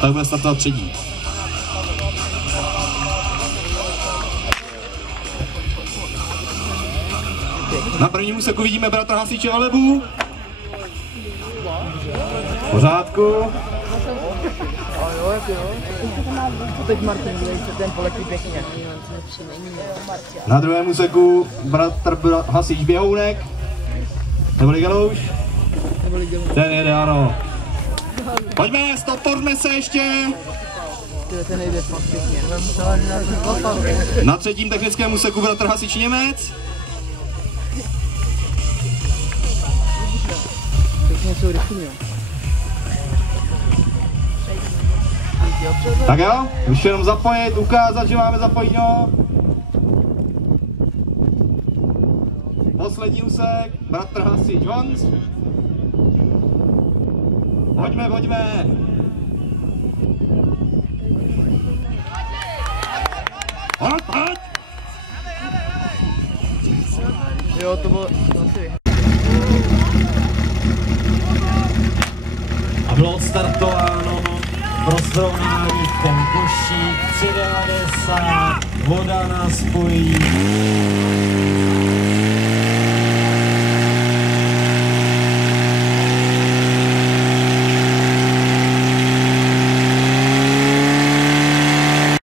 tak bude startovat třetí. Na prvním úseku vidíme bratra Hasiče Alebu. V pořádku. Teď Martin, ten poletí pěkně. Na druhém úseku bratr Hasič Běhounek. Neboli Galouš. Ten jede, ano. Pojďme, pojďme se ještě. Ten nejde fakt pěkně. Na třetím technickém úseku bratr Hasič Němec. Pěkně jsou rychlí, jo. Tak jo, už jenom zapojit, ukázat, že máme zapojeno. Poslední úsek, bratr Hasič Honz. Pojďme, pojďme. Pojď. Jo, to bylo asi. A bylo odstartováno pro srovnání ten košík 3,90, voda nás spojí.